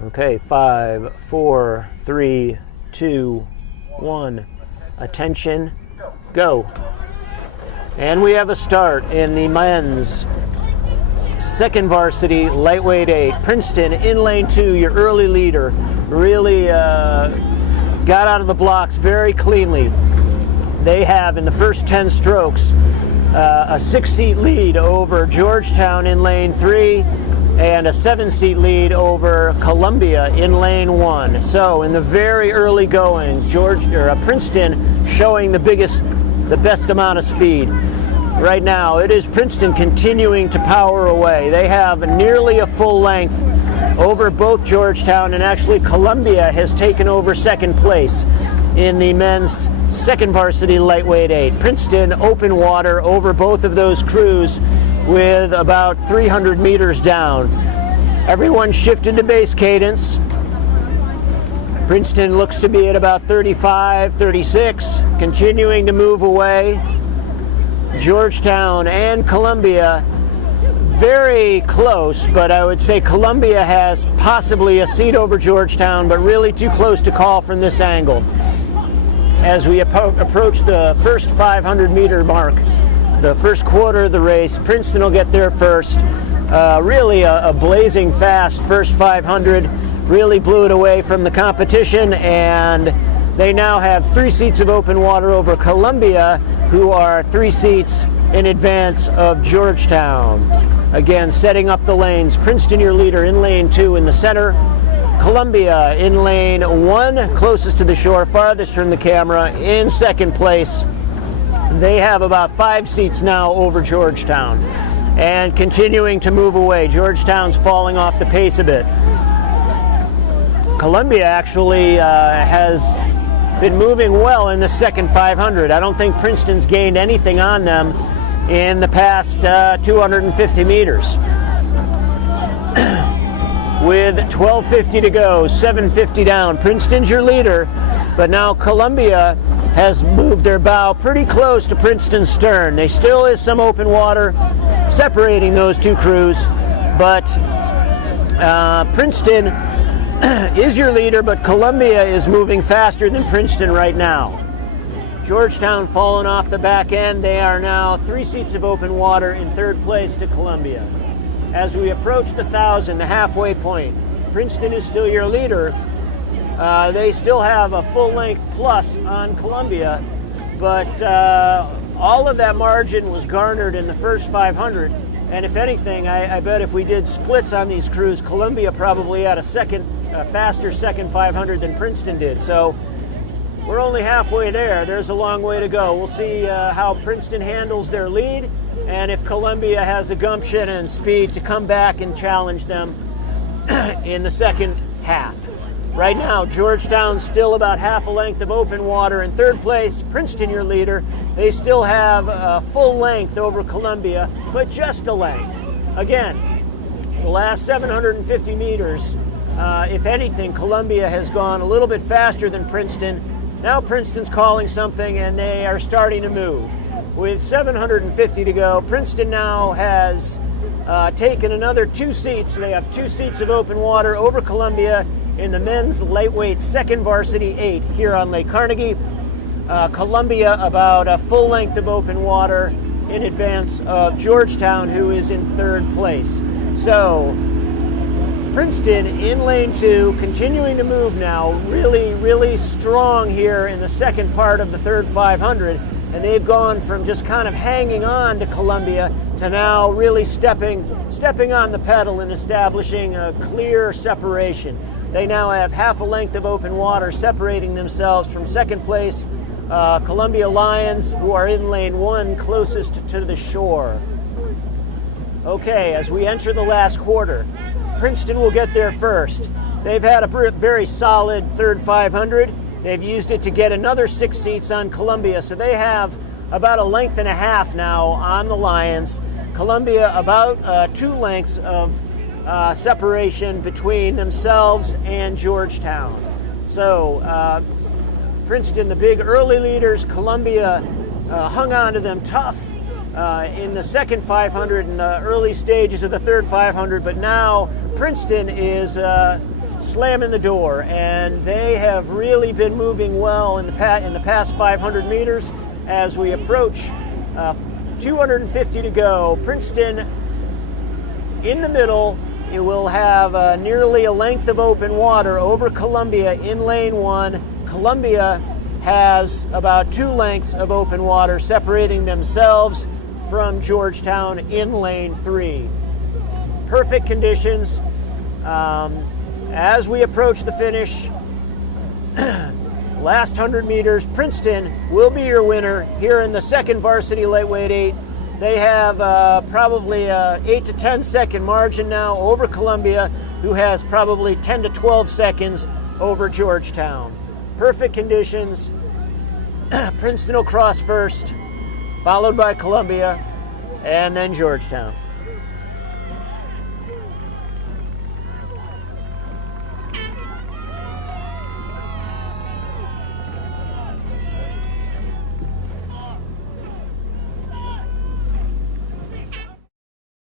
Okay, 5, 4, 3, 2, 1. Attention, go. And we have a start in the men's second varsity lightweight 8. Princeton in lane 2, your early leader. Really got out of the blocks very cleanly. They have, in the first 10 strokes, a 6-seat lead over Georgetown in lane 3 and a 7-seat lead over Columbia in lane 1. So in the very early going, Princeton showing the best amount of speed. Right now, it is Princeton continuing to power away. They have nearly a full length over both Georgetown, and actually Columbia has taken over second place in the men's second varsity lightweight 8. Princeton open water over both of those crews with about 300 meters down. Everyone shifted to base cadence. Princeton looks to be at about 35, 36, continuing to move away. Georgetown and Columbia very close, but I would say Columbia has possibly a seat over Georgetown, but really too close to call from this angle. As we approach the first 500-meter mark, the first quarter of the race, Princeton will get there first. Really a blazing fast first 500, really blew it away from the competition, and they now have 3 seats of open water over Columbia, who are 3 seats in advance of Georgetown. Again, setting up the lanes. Princeton, your leader, in lane 2 in the center. Columbia in lane 1, closest to the shore, farthest from the camera, in second place. They have about 5 seats now over Georgetown and continuing to move away. Georgetown's falling off the pace a bit. Columbia actually has been moving well in the second 500. I don't think Princeton's gained anything on them in the past 250 meters. With 12:50 to go, 7:50 down. Princeton's your leader, but now Columbia has moved their bow pretty close to Princeton's stern. There still is some open water separating those two crews, but Princeton is your leader, but Columbia is moving faster than Princeton right now. Georgetown falling off the back end. They are now 3 seats of open water in third place to Columbia. As we approach the 1,000, the halfway point, Princeton is still your leader. They still have a full length plus on Columbia, but all of that margin was garnered in the first 500. And if anything, I bet if we did splits on these crews, Columbia probably had a faster second 500 than Princeton did. So we're only halfway there. There's a long way to go. We'll see how Princeton handles their lead, and if Columbia has the gumption and speed to come back and challenge them in the second half. Right now, Georgetown's still about half a length of open water in third place. Princeton, your leader. They still have a full length over Columbia, but just a length. Again, the last 750 meters, if anything, Columbia has gone a little bit faster than Princeton. Now Princeton's calling something, and they are starting to move. With 750 to go, Princeton now has taken another 2 seats. They have 2 seats of open water over Columbia in the men's lightweight second varsity 8 here on Lake Carnegie. Columbia about a full length of open water in advance of Georgetown, who is in third place. So Princeton in lane 2, continuing to move now, really, really strong here in the second part of the third 500. And they've gone from just kind of hanging on to Columbia to now really stepping on the pedal and establishing a clear separation. They now have half a length of open water separating themselves from second place Columbia Lions, who are in lane 1 closest to the shore. Okay, as we enter the last quarter, Princeton will get there first. They've had a very solid third 500. They've used it to get another 6 seats on Columbia, so they have about a length and a half now on the Lions. Columbia about 2 lengths of separation between themselves and Georgetown. So Princeton, the big early leaders. Columbia hung on to them tough in the second 500 in the early stages of the third 500, but now Princeton is slamming the door, and they have really been moving well in the past 500 meters. As we approach 250 to go, Princeton in the middle. It will have nearly a length of open water over Columbia in lane 1. Columbia has about 2 lengths of open water separating themselves from Georgetown in lane 3. Perfect conditions. As we approach the finish, last 100 meters, Princeton will be your winner here in the second varsity lightweight 8. They have probably a 8 to 10 second margin now over Columbia, who has probably 10 to 12 seconds over Georgetown. Perfect conditions. Princeton will cross first, followed by Columbia, and then Georgetown.